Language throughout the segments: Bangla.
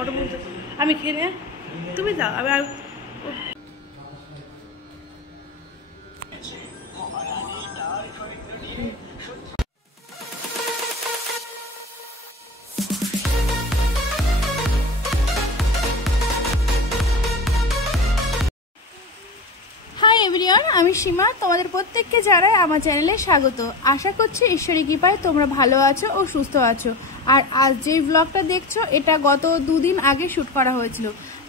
অটো বলতে আমি খেয়ে নে, তুমি দাও। আমি আমি সীমা, তোমাদের প্রত্যেককে জানাই আমার চ্যানেলে স্বাগত। আশা করছি ঈশ্বরের কৃপায় তোমরা ভালো আছো ও সুস্থ আছো। আর আজ যে ব্লগটা দেখছো এটা গত 2 দিন আগে শ্যুট করা হয়েছিল,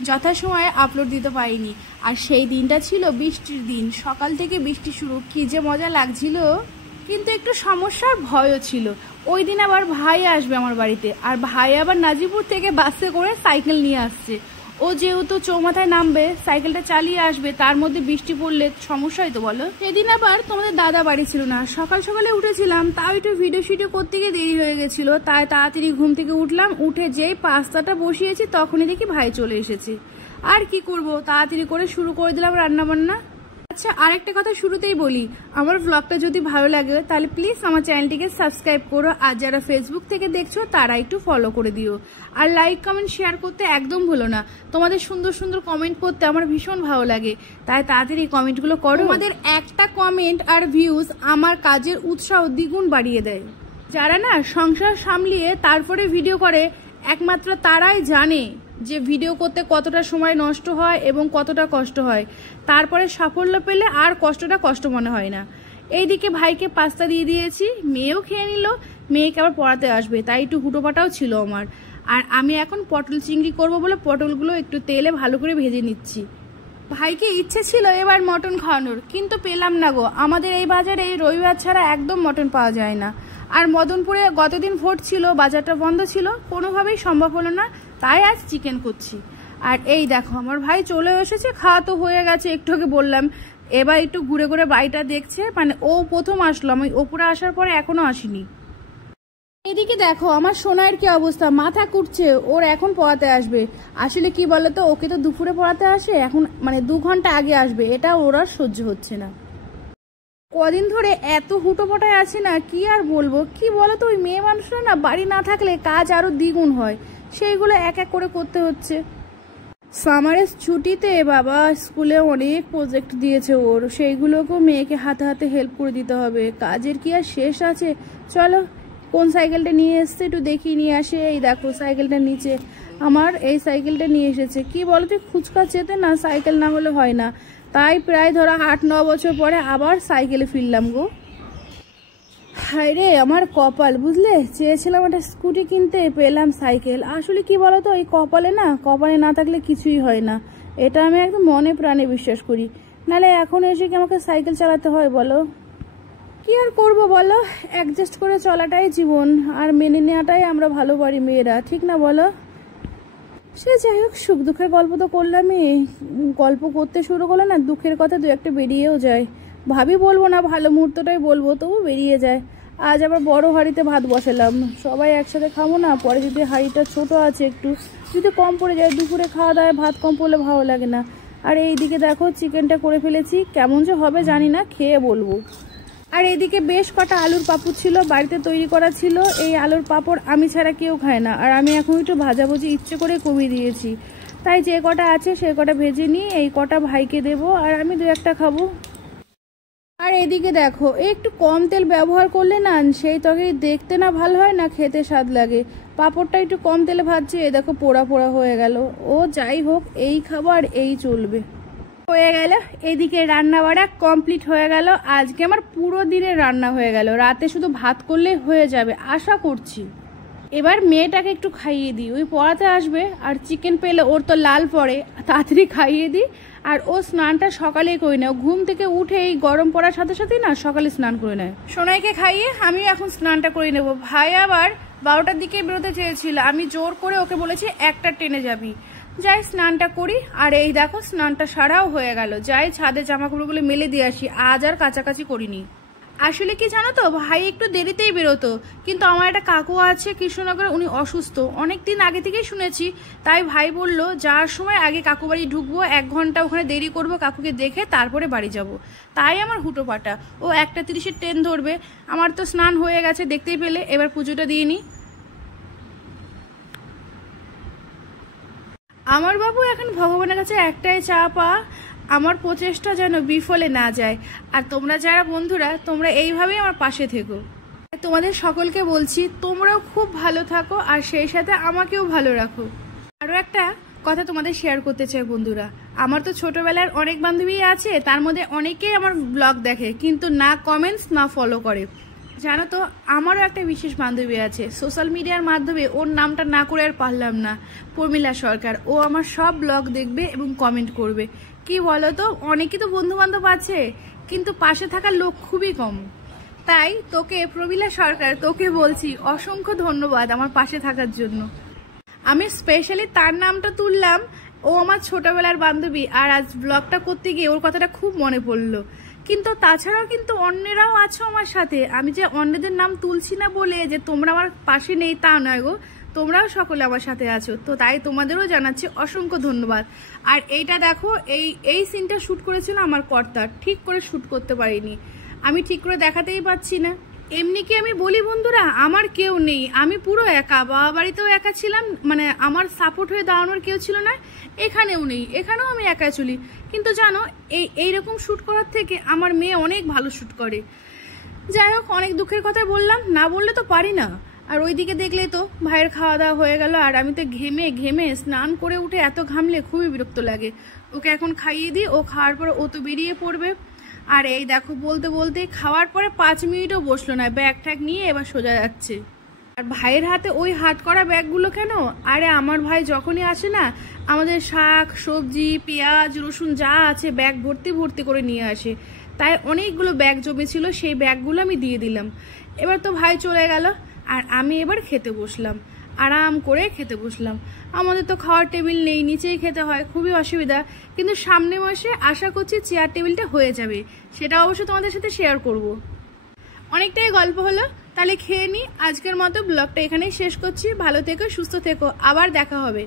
যথাসময়ে আপলোড দিতে পারিনি। আর সেই দিনটা ছিল বৃষ্টির দিন, সকাল থেকে বৃষ্টি শুরু, কি যে মজা লাগছিল। কিন্তু একটু সমস্যার ভয়ও ছিল। ওই দিন আবার ভাই আসবে আমার বাড়িতে, আর ভাই আবার নাজিপুর থেকে বাসে করে সাইকেল নিয়ে আসছে। ও যেহেতু চৌমাথায় নামবে, সাইকেলটা চালিয়ে আসবে, তার মধ্যে বৃষ্টি পড়লে সমস্যাই তো বলো। সেদিন আবার তোমাদের দাদা বাড়ি ছিল না, সকাল সকালে উঠেছিলাম, তাও একটু ভিডিও করতে গিয়ে দেরি হয়ে গেছিল। তাই তাড়াতাড়ি ঘুম থেকে উঠলাম, উঠে যেই পাস্তাটা বসিয়েছি তখনই দেখি ভাই চলে এসেছে। আর কি করব, তাড়াতাড়ি করে শুরু করে দিলাম রান্না বান্না। আচ্ছা, আরেকটা কথা শুরুতেই বলি, আমার ব্লগটা যদি ভালো লাগে তাহলে প্লিজ আমার চ্যানেলটিকে সাবস্ক্রাইব করো, আর যারা ফেসবুক থেকে দেখছো তারা একটু ফলো করে দিও। আর লাইক কমেন্ট শেয়ার করতে একদম ভুলো না, তোমাদের সুন্দর সুন্দর কমেন্ট করতে আমার ভীষণ ভালো লাগে, তাই তাড়াতাড়ি কমেন্টগুলো করো। তোমাদের একটা কমেন্ট আর ভিউজ আমার কাজের উৎসাহ দ্বিগুণ বাড়িয়ে দেয়। যারা না সংসার সামলিয়ে তারপরে ভিডিও করে, একমাত্র তারাই জানে যে ভিডিও করতে কতটা সময় নষ্ট হয় এবং কতটা কষ্ট হয়। তারপরে সাফল্য পেলে আর কষ্টটা কষ্ট মনে হয় না। এইদিকে ভাইকে পাস্তা দিয়ে দিয়েছি, মেয়েও খেয়ে নিল, মেয়েকে আবার পড়াতে আসবে, তাই একটু হুটোপাটাও ছিল আমার। আর আমি এখন পটল চিংড়ি করব বলে পটলগুলো একটু তেলে ভালো করে ভেজে নিচ্ছি। ভাইকে ইচ্ছে ছিল এবার মটন খাওয়ানোর, কিন্তু পেলাম না গো। আমাদের এই বাজারে রবিবার ছাড়া একদম মটন পাওয়া যায় না। আর মদনপুরে গতদিন ভোট ছিল, বাজারটা বন্ধ ছিল, কোনোভাবেই সম্ভব হলো না, তাই আজ চিকেন করছি। আর এই দেখো আমার ভাই চলে এসেছে, খাওয়া তো হয়ে গেছে, একটু আগে বললাম। এবার একটু ঘুরে ঘুরে বাড়িটা দেখছে, মানে ও প্রথম আসলো, আমি ওপরে আসার পরে এখনো আসিনি। এদিকে দেখো আমার সোনার কি অবস্থা, মাথা কুটছে, ওর এখন পড়াতে আসবে। আসলে কি বলতো, ওকে তো দুপুরে পড়াতে আসে, এখন মানে 2 ঘন্টা আগে আসবে, এটা ওর আর সহ্য হচ্ছে না। কদিন ধরে এত হুটোপাটায় আছে না, কি আর বলবো। কি বলতো, ওই মেয়ে মানুষরা না বাড়ি না থাকলে কাজ আরো দ্বিগুণ হয়, সেইগুলো এক এক করে করতে হচ্ছে। সামারের ছুটিতে বাবা স্কুলে অনেক প্রজেক্ট দিয়েছে ওর, সেইগুলোকেও মেয়েকে হাতে হাতে হেল্প করে দিতে হবে। কাজের কি আর শেষ আছে। চলো কোন সাইকেলটা নিয়ে এসছে একটু দেখিয়ে নিয়ে আসে। এই দেখো সাইকেলটার নিচে আমার এই সাইকেলটা নিয়ে এসেছে। কি বলতো, খুচকা চেতে না সাইকেল না হলে হয় না, তাই প্রায় ধরো 8-9 বছর পরে আবার সাইকেলে ফিরলাম গো। হায় রে আমার কপাল, বুঝলে, চেয়েছিলাম একটা স্কুটি কিনতে, পেলাম সাইকেল। আসলে কি বলতো, এই কপালে না থাকলে কিছুই হয় না, এটা আমি একদম মনে প্রাণে বিশ্বাস করি। নাহলে এখন এসে কি আমাকে সাইকেল চালাতে হয় বলো। কি আর করবো বলো, অ্যাডজাস্ট করে চলাটাই জীবন, আর মেনে নেওয়াটাই আমরা ভালো পারি মেয়েরা, ঠিক না বলো। সে যাই হোক, সুখ দুঃখের গল্প তো করলামই, গল্প করতে শুরু করলে না দুঃখের কথা 2-1 বেরিয়েও যায়। ভাবি বলবো না, ভালো মুহূর্তটাই বলবো, তবু বেরিয়ে যায়। আজ আবার বড় হাঁড়িতে ভাত বসালাম, সবাই একসাথে খাবো না, পরে যদি হাঁড়িটা ছোট আছে একটু, যদি কম পড়ে যায়, দুপুরে খাওয়া দাওয়ায় ভাত কম পড়লে ভালো লাগে না। আর এইদিকে দেখো চিকেনটা করে ফেলেছি, কেমন যে হবে জানি না, খেয়ে বলবো। আর এদিকে বেশ কটা আলুর পাঁপড় ছিল, বাড়িতে তৈরি করা ছিল। এই আলুর পাঁপড় আমি ছাড়া কেউ খায় না, আর আমি এখন একটু ভাজাভুজি ইচ্ছে করে কমিয়ে দিয়েছি, তাই যে কটা আছে সে কটা ভেজে নিই, এই কটা ভাইকে দেবো, আর আমি 2-1টা খাবো। আর এদিকে দেখো, একটু কম তেল ব্যবহার করলে না সেই তরকারি দেখতে না ভালো হয় না, খেতে স্বাদ লাগে। পাঁপড়টা একটু কম তেলে ভাজছে, এ দেখো পোড়া পোড়া হয়ে গেল। ও যাই হোক, এই খাবার এই চলবে। হয়ে গেল, এদিকে রান্না বাড়া কমপ্লিট হয়ে গেল। আজকে আমার পুরো দিনের রান্না হয়ে গেল, রাতে শুধু ভাত করলেই হয়ে যাবে আশা করছি। এবার মেয়েটাকে একটু খাইয়ে দিই, ওই পড়াতে আসবে, আর চিকেন পেলে ওর তো লাল পড়ে, তাড়াতাড়ি খাইয়ে দিই। আর ও স্নানটা সকালেই করে নেয়, ঘুম থেকে উঠে এই গরম পড়ার সাথে সাথেই না সকালে স্নান করে নেয়। সোনাইকে খাইয়ে আমিও এখন স্নানটা করে নেব। ভাই আবার 12টার দিকে বেরোতে চেয়েছিল, আমি জোর করে ওকে বলেছি 1টা ট্রেনে যাবি। যাই স্নানটা করি। আর এই দেখো স্নানটা সারাও হয়ে গেল, যাই ছাদে জামাকাপড়গুলো মেলে দিয়ে আসি, আজ আর কাছাকাছি করিনি। আসলে কি জানো তো, ভাই একটু দেরিতেই বেরোতো, কিন্তু আমার একটা কাকু আছে কৃষ্ণনগরে, উনি অসুস্থ, অনেক দিন আগে থেকেই শুনেছি। তাই ভাই বলল যাওয়ার সময় আগে কাকু বাড়ি ঢুকবো, 1 ঘন্টা ওখানে দেরি করব, কাকুকে দেখে তারপরে বাড়ি যাব। তাই আমার হুটোপাটা, ও 1টা 30-এর ট্রেন ধরবে। আমার তো স্নান হয়ে গেছে দেখতেই পেলে, এবার পুজোটা দিয়ে নিই। আমার বাবু এখন ভগবানের কাছে একটাই চাপা, আমার প্রচেষ্টা যেন বিফলে না যায়। আর তোমরা যারা বন্ধুরা, তোমরা এইভাবেই আমার পাশে থেকো। তোমাদের সকলকে বলছি তোমরাও খুব ভালো থাকো আর সেই সাথে আমাকেও ভালো রাখো। আরও একটা কথা তোমাদের শেয়ার করতে চাই বন্ধুরা, আমার তো ছোটবেলার অনেক বান্ধবী আছে, তার মধ্যে অনেকেই আমার ব্লগ দেখে কিন্তু না কমেন্টস না ফলো করে। জানো তো, আমারও একটা বিশেষ বান্ধবী আছে, সোশ্যাল মিডিয়ার মাধ্যমে ওর নামটা না করে আর পারলাম না, প্রমিলা সরকার। ও আমার সব ব্লগ দেখবে এবং কমেন্ট করবে। কি বলো তো, অনেকেই তো বন্ধু বান্ধব আছে কিন্তু পাশে থাকার লোক খুবই কম। তাই তোকে প্রমিলা সরকার, তোকে বলছি অসংখ্য ধন্যবাদ আমার পাশে থাকার জন্য। আমি স্পেশালি তার নামটা তুললাম, ও আমার ছোটবেলার বান্ধবী, আর আজ ব্লগটা করতে গিয়ে ওর কথাটা খুব মনে পড়লো। কিন্তু তাছাড়াও কিন্তু অন্যেরাও আছো আমার সাথে, আমি যে অন্যদের নাম তুলছি না বলে যে তোমরা আমার পাশে নেই তা নয় গো, তোমরাও সকলে আমার সাথে আছো। তো তাই তোমাদেরও জানাচ্ছি অসংখ্য ধন্যবাদ। আর এইটা দেখো, এই সিনটা শ্যুট করেছিল আমার কর্তা, ঠিক করে শ্যুট করতে পারিনি, আমি ঠিক করে দেখাতেই পাচ্ছি না। এমনি কি আমি বলি বন্ধুরা, আমার কেউ নেই, আমি পুরো একা, বাবা বাড়িতেও একা ছিলাম, মানে আমার সাপোর্ট হয়ে দাঁড়ানোর কেউ ছিল না, এখানেও নেই, এখানেও আমি একা চলি। কিন্তু জানো, এইরকম শ্যুট করার থেকে আমার মেয়ে অনেক ভালো শ্যুট করে। যাই হোক, অনেক দুঃখের কথা বললাম, না বললে তো পারি না। আর ওইদিকে দেখলে তো ভাইয়ের খাওয়া দাওয়া হয়ে গেল, আর আমি তো ঘেমে ঘেমে স্নান করে উঠে এত ঘামলে খুবই বিরক্ত লাগে। ওকে এখন খাইয়ে দিই, ও খাওয়ার পরে ও তো বেরিয়ে পড়বে। আর এই দেখো, বলতে বলতে খাওয়ার পরে 5 মিনিটও বসলো না, ব্যাগ ট্যাগ নিয়ে এবার সোজা যাচ্ছে। আর ভাইয়ের হাতে ওই হাট করা ব্যাগগুলো কেন? আরে আমার ভাই যখনই আসে না, আমাদের শাক সবজি পেঁয়াজ রসুন যা আছে ব্যাগ ভর্তি ভর্তি করে নিয়ে আসে। তাই অনেকগুলো ব্যাগ জমেছিল, সেই ব্যাগগুলো আমি দিয়ে দিলাম। এবার তো ভাই চলে গেল, আর আমি এবার খেতে বসলাম, আরাম করে খেতে বসলাম। আমাদের তো খাওয়ার টেবিল নেই, নিচেই খেতে হয়, খুবই অসুবিধা। কিন্তু সামনে মাসে আশা করছি চেয়ার টেবিলটা হয়ে যাবে, সেটা অবশ্য তোমাদের সাথে শেয়ার করব। অনেকটাই গল্প হলো, তাহলে খেয়ে নিই। আজকের মতো ব্লগটা এখানেই শেষ করছি। ভালো থেকো, সুস্থ থেকো, আবার দেখা হবে।